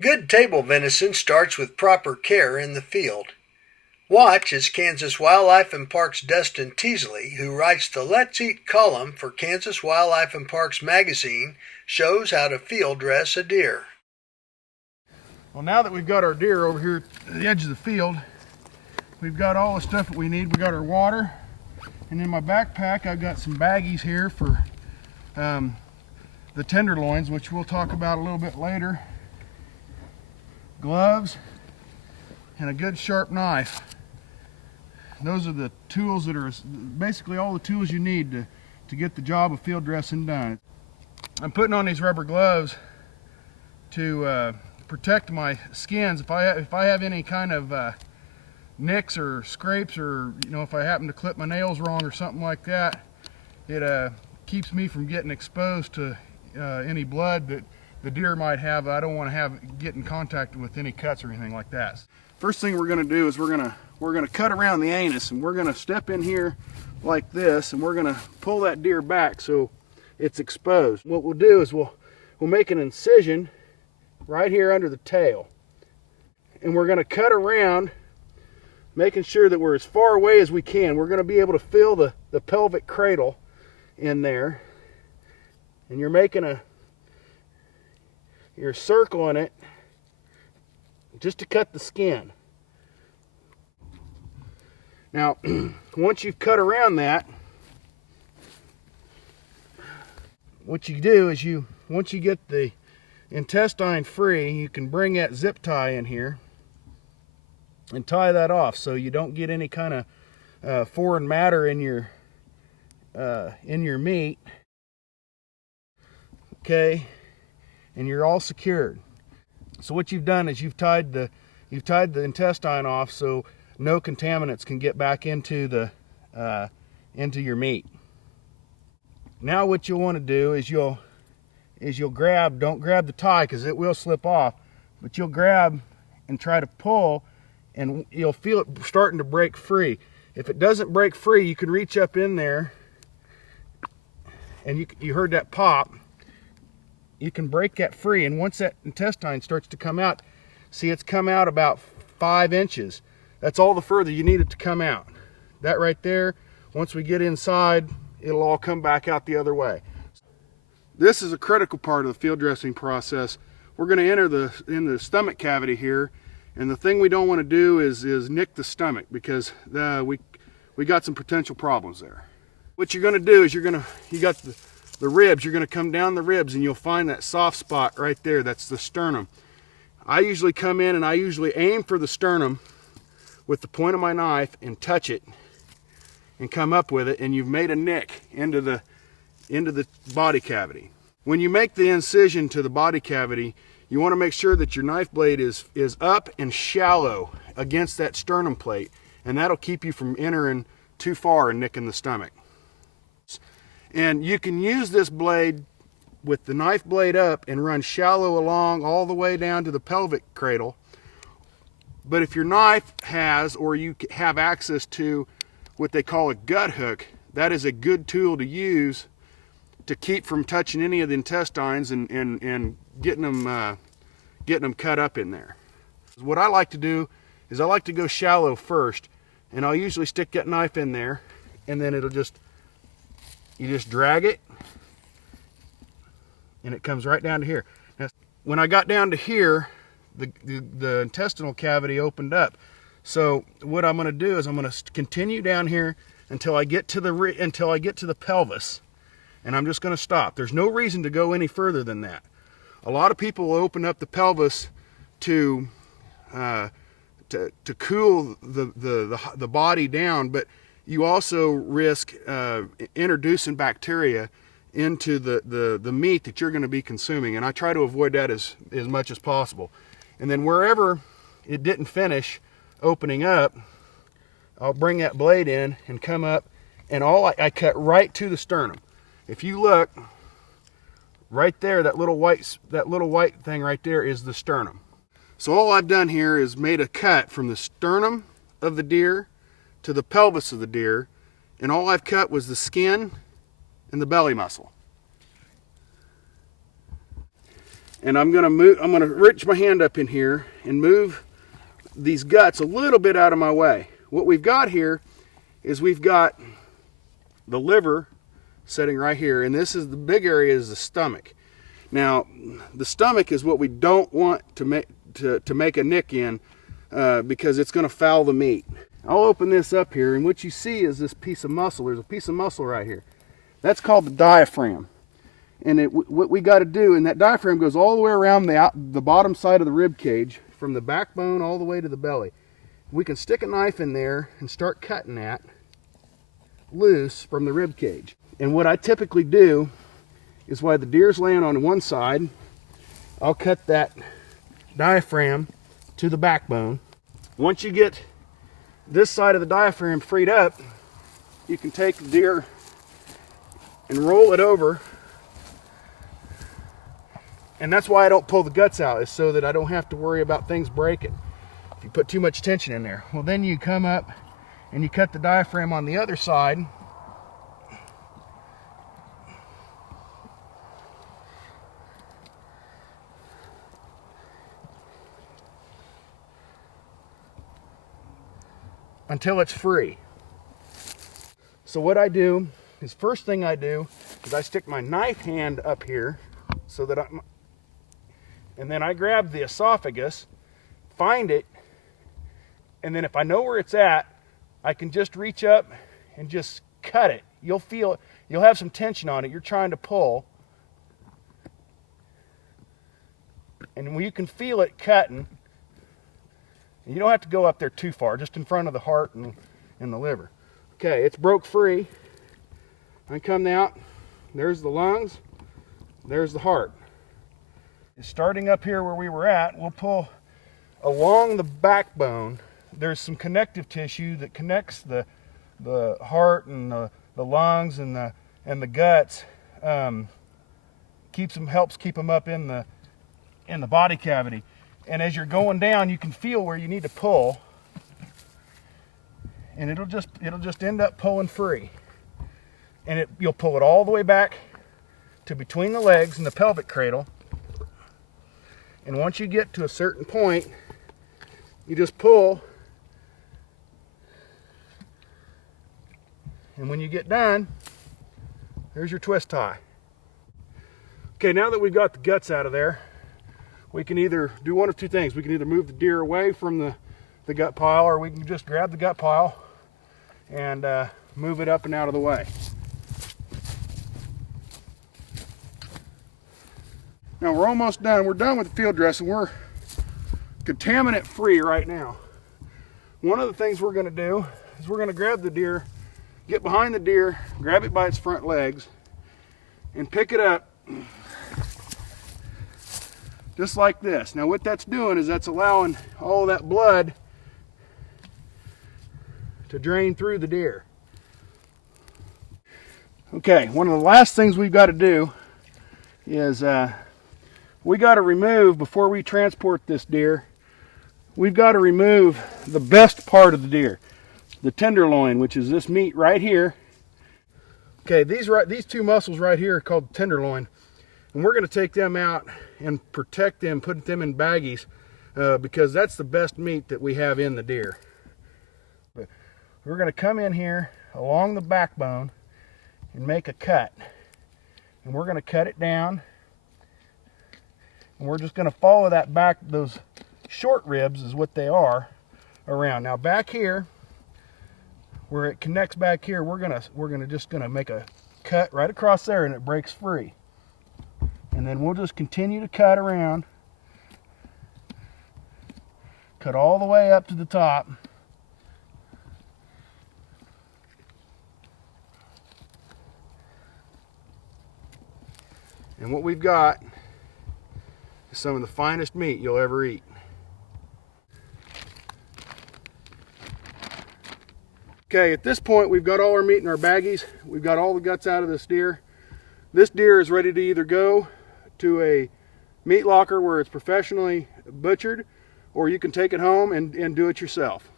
Good table venison starts with proper care in the field. Watch as Kansas Wildlife and Parks' Dustin Teasley, who writes the Let's Eat column for Kansas Wildlife and Parks magazine, shows how to field dress a deer. Well, now that we've got our deer over here at the edge of the field, we've got all the stuff that we need. We got our water, and in my backpack I've got some baggies here for the tenderloins, which we'll talk about a little bit later. Gloves and a good sharp knife. Those are the tools that are basically all the tools you need to get the job of field dressing done. I'm putting on these rubber gloves to protect my skins. If I have any kind of nicks or scrapes, or if I happen to clip my nails wrong or something like that, it keeps me from getting exposed to any blood that the deer might have. I don't want to get in contact with any cuts or anything like that. First thing we're going to do is we're going to cut around the anus, and we're going to step in here like this, and we're going to pull that deer back so it's exposed. What we'll do is we'll make an incision right here under the tail, and we're going to cut around, making sure that we're as far away as we can. We're going to be able to feel the pelvic cradle in there, and you're circling it just to cut the skin. Now, once you've cut around that, what you do is once you get the intestine free, you can bring that zip tie in here and tie that off so you don't get any kind of foreign matter in your meat. Okay, and you're all secured. So what you've done is you've tied the intestine off so no contaminants can get back into your meat. Now what you'll want to do is you'll don't grab the tie, because it will slip off, but you'll grab and try to pull, and you'll feel it starting to break free. If it doesn't break free, you can reach up in there, and you heard that pop. You can break that free, and once that intestine starts to come out, see, it's come out about 5 inches. That's all the further you need it to come out. That right there, once we get inside, it'll all come back out the other way. This is a critical part of the field dressing process. We're going to enter in the stomach cavity here, and the thing we don't want to do is nick the stomach, because we got some potential problems there. What you're going to do is you got the ribs. You're going to come down the ribs, and you'll find that soft spot right there. That's the sternum. I usually come in and I usually aim for the sternum with the point of my knife and touch it and come up with it, and you've made a nick into the body cavity. When you make the incision to the body cavity, you want to make sure that your knife blade is up and shallow against that sternum plate, and that'll keep you from entering too far and nicking the stomach. And you can use this blade with the knife blade up and run shallow along all the way down to the pelvic cradle. But if your knife has, or you have access to, what they call a gut hook, that is a good tool to use to keep from touching any of the intestines and getting them cut up in there. What I like to do is I like to go shallow first, and I'll usually stick that knife in there, and then you just drag it, and it comes right down to here. Now, when I got down to here, the intestinal cavity opened up. So what I'm going to do is I'm going to continue down here until I get to the pelvis, and I'm just going to stop. There's no reason to go any further than that. A lot of people will open up the pelvis to cool the body down, but you also risk introducing bacteria into the meat that you're going to be consuming, and I try to avoid that as much as possible. And then wherever it didn't finish opening up, I'll bring that blade in and come up, and I cut right to the sternum. If you look right there, that little white thing right there is the sternum. So all I've done here is made a cut from the sternum of the deer to the pelvis of the deer, and all I've cut was the skin and the belly muscle. And I'm gonna reach my hand up in here and move these guts a little bit out of my way. What we've got here is we've got the liver sitting right here, and this is the big area is the stomach. Now, the stomach is what we don't want to make a nick in because it's going to foul the meat. I'll open this up here, and what you see is this piece of muscle. There's a piece of muscle right here. That's called the diaphragm. And what we got to do, and that diaphragm goes all the way around the bottom side of the rib cage, from the backbone all the way to the belly. We can stick a knife in there and start cutting that loose from the rib cage. And what I typically do is, while the deer's laying on one side, I'll cut that diaphragm to the backbone. Once you get this side of the diaphragm freed up, you can take the deer and roll it over. And that's why I don't pull the guts out, is so that I don't have to worry about things breaking if you put too much tension in there. Well, then you come up and you cut the diaphragm on the other side. Until it's free. So what I do is, first thing I do is I stick my knife hand up here so that and then I grab the esophagus, find it, and then if I know where it's at, I can just reach up and just cut it. You'll have some tension on it. You're trying to pull, and you can feel it cutting. You don't have to go up there too far, just in front of the heart and the liver. Okay, it's broke free. I come out, there's the lungs, there's the heart. Starting up here where we were at, we'll pull along the backbone. There's some connective tissue that connects the heart and the lungs and the guts. Helps keep them up in the body cavity. And as you're going down, you can feel where you need to pull, and it'll just end up pulling free. And you'll pull it all the way back to between the legs and the pelvic cradle. And once you get to a certain point, you just pull. And when you get done, there's your twist tie. Okay, now that we've got the guts out of there, we can either do one of two things. We can either move the deer away from the gut pile, or we can just grab the gut pile and move it up and out of the way. Now we're almost done. We're done with the field dressing. We're contaminant free right now. One of the things we're going to do is we're going to grab the deer, get behind the deer, grab it by its front legs, and pick it up just like this. Now what that's doing is that's allowing all of that blood to drain through the deer. Okay, one of the last things we've got to do is we got to remove, before we transport this deer, we've got to remove the best part of the deer, the tenderloin, which is this meat right here. Okay, these two muscles right here are called tenderloin, and we're going to take them out and protect them, put them in baggies, because that's the best meat that we have in the deer. But we're going to come in here along the backbone and make a cut, and we're going to cut it down. And we're just going to follow that back, those short ribs is what they are, around. Now back here, where it connects back here, we're just gonna make a cut right across there, and it breaks free. And then we'll just continue to cut around, cut all the way up to the top. And what we've got is some of the finest meat you'll ever eat. Okay, at this point we've got all our meat in our baggies. We've got all the guts out of this deer. This deer is ready to either go to a meat locker where it's professionally butchered, or you can take it home and do it yourself.